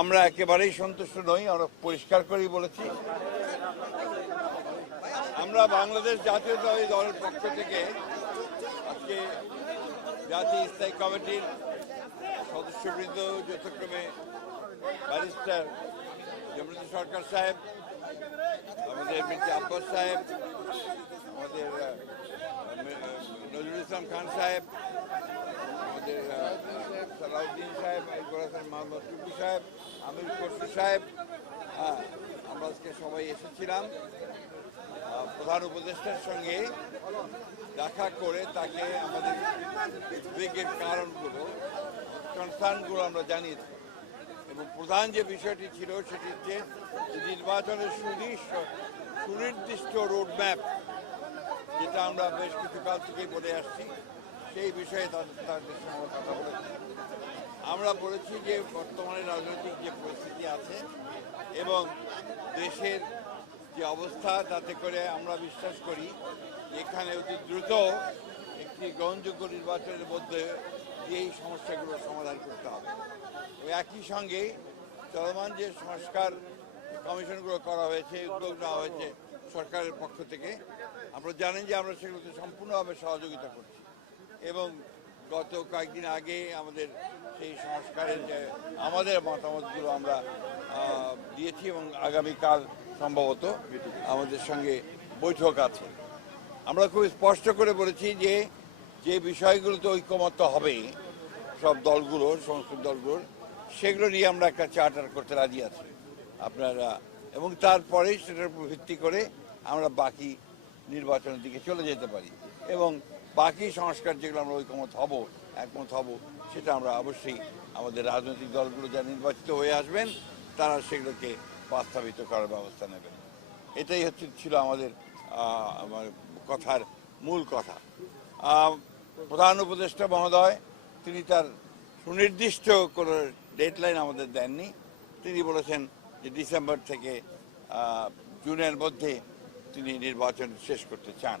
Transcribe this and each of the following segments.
আমরা একেবারেই সন্তুষ্ট নই, আমরা পরিষ্কার করেই বলেছি। আমরা বাংলাদেশ জাতীয়তাবাদী দলের পক্ষ থেকে আজকে জাতীয় স্থায়ী কমিটির সদস্যবৃন্দ যথাক্রমে ব্যারিস্টার জমরুদ্দিন সরকার সাহেব, আমাদের মির্জা আব্বাস সাহেব, আমাদের নজরুল ইসলাম খান সাহেব, আমাদের আহ, সালাউদ্দিন সাহেব গোরাসান মোহাম্মদ টুকু সাহেব আমির খসরু সাহেব হ্যাঁ, আমরা আজকে সবাই এসেছিলাম। প্রধান উপদেষ্টার সঙ্গে দেখা করে তাকে আমাদের উদ্বেগের কারণগুলো কনসার্নগুলো আমরা জানিয়েছি এবং প্রধান যে বিষয়টি ছিল সেটি হচ্ছে নির্বাচনের সুনির্দিষ্ট সুনির্দিষ্ট রোডম্যাপ যেটা আমরা বেশ কিছুকাল থেকেই বলে আসছি সেই বিষয়ে তাদের সঙ্গে কথা বলেছি আমরা বলেছি যে বর্তমানে রাজনৈতিক যে পরিস্থিতি আছে এবং দেশের যে অবস্থা, তাতে করে আমরা বিশ্বাস করি এখানে অতি দ্রুত একটি গ্রহণযোগ্য নির্বাচনের মধ্যে এই সমস্যাগুলো সমাধান করতে হবে। একই সঙ্গে চলমান যে সংস্কার কমিশনগুলো করা হয়েছে, উদ্যোগ নেওয়া হয়েছে সরকারের পক্ষ থেকে, আমরা জানেন যে আমরা সেগুলোতে সম্পূর্ণভাবে সহযোগিতা করছি। এবং গত কয়েকদিন আগে আমাদের সেই সংস্কারের যে আমাদের মতামতগুলো আমরা দিয়েছি এবং আগামীকাল সম্ভবত আমাদের সঙ্গে বৈঠক আছে। আমরা খুব স্পষ্ট করে বলেছি যে যে বিষয়গুলোতে ঐকমত্য হবে, সব দলগুলোর সমস্ত দলগুলোর, সেগুলো নিয়ে আমরা একটা চার্টার করতে রাজি আছি আপনারা। এবং তারপরে সেটার উপর ভিত্তি করে আমরা বাকি নির্বাচনের দিকে চলে যেতে পারি। এবং বাকি সংস্কার যেগুলো আমরা ঐকমত হব, একমত হব, সেটা আমরা অবশ্যই আমাদের রাজনৈতিক দলগুলো যা নির্বাচিত হয়ে আসবেন, তারা সেগুলোকে বাস্তবিত করার ব্যবস্থা নেবেন। এটাই হচ্ছে ছিল আমাদের কথার মূল কথা। প্রধান উপদেষ্টা মহোদয়, তিনি তার সুনির্দিষ্ট কোনো ডেডলাইন আমাদের দেননি। তিনি বলেছেন যে ডিসেম্বর থেকে জুনের মধ্যে তিনি নির্বাচন শেষ করতে চান।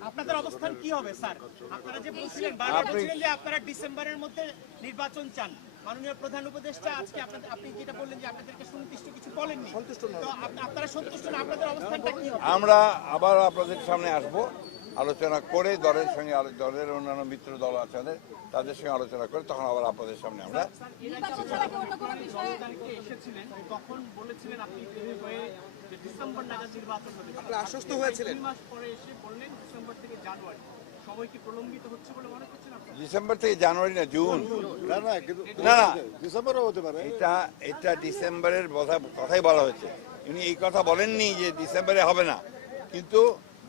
আপনাদের অবস্থান কি হবে স্যার? আপনারা যে বলছিলেন বারবার বলছিলেন যে আপনারা ডিসেম্বরের মধ্যে নির্বাচন চান। মাননীয় প্রধান উপদেষ্টা আজকে আপনাদের আপনি যেটা বললেন যে আপনাদেরকে সুনির্দিষ্ট কিছু বলেননি। তো আপনারা সন্তুষ্ট না? আপনাদের অবস্থানটা কি হবে? আমরা আবার আপনাদের সামনে আসব। আলোচনা করে দলের সঙ্গে দলের অন্যান্য মিত্র দল আছে তাদের সঙ্গে আলোচনা করে তখন আবার আপনাদের সামনে আমরা হয়ে আশ্বস্ত হয়েছিলেন? দুই মাস পরে এসে বললেন ডিসেম্বর থেকে জানুয়ারি। সময় কি প্রলম্বিত হচ্ছে বলে করছেন আপনারা ডিসেম্বর থেকে জানুয়ারি না জুন। না না না না। ডিসেম্বরও হতে পারে। এটা এটা ডিসেম্বরের কথা কথাই বলা হয়েছে। উনি এই কথা বলেননি যে ডিসেম্বরে হবে না। কিন্তু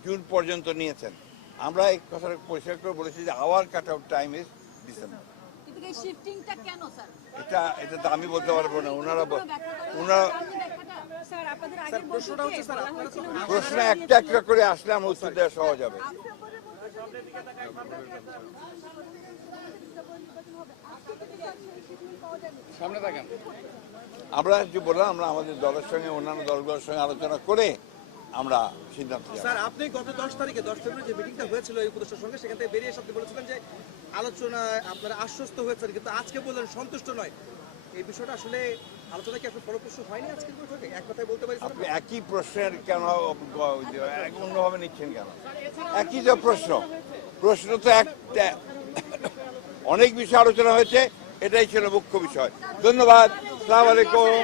জুন পর্যন্ত নিয়েছেন আমরা এই কথাটা পরিষ্কার করে বলেছি যে our cut out time is December এটা এটা তো আমি বলতে পারব না ওনারা? ওনারা প্রশ্ন একটা একটা করে আসলে আমরা উত্তর দেওয়া সহজ হবে সামনে থাকেন আমরা যে বললাম আমরা আমাদের দলের সঙ্গে অন্যান্য দলগুলোর সঙ্গে আলোচনা করে আমরা সিদ্ধান্ত স্যার আপনি গত দশ তারিখে দশ ফেব্রুয়ারি যে মিটিংটা হয়েছিল এই উপদেষ্টার সঙ্গে সেখান থেকে বেরিয়ে আপনি বলেছিলেন যে আলোচনায় আপনারা আশ্বস্ত হয়েছেন কিন্তু আজকে বললেন সন্তুষ্ট নয়। এই বিষয়টা আসলে আলোচনা কি আপনার ফলপ্রসূ হয়নি আজকের বৈঠকে? এক কথায় বলতে পারি আপনি একই প্রশ্নের কেন অন্যভাবে নিচ্ছেন কেন? একই তো প্রশ্ন। প্রশ্ন তো একটা। অনেক বিষয় আলোচনা হয়েছে এটাই ছিল মুখ্য বিষয়। ধন্যবাদ। সালাম আলাইকুম।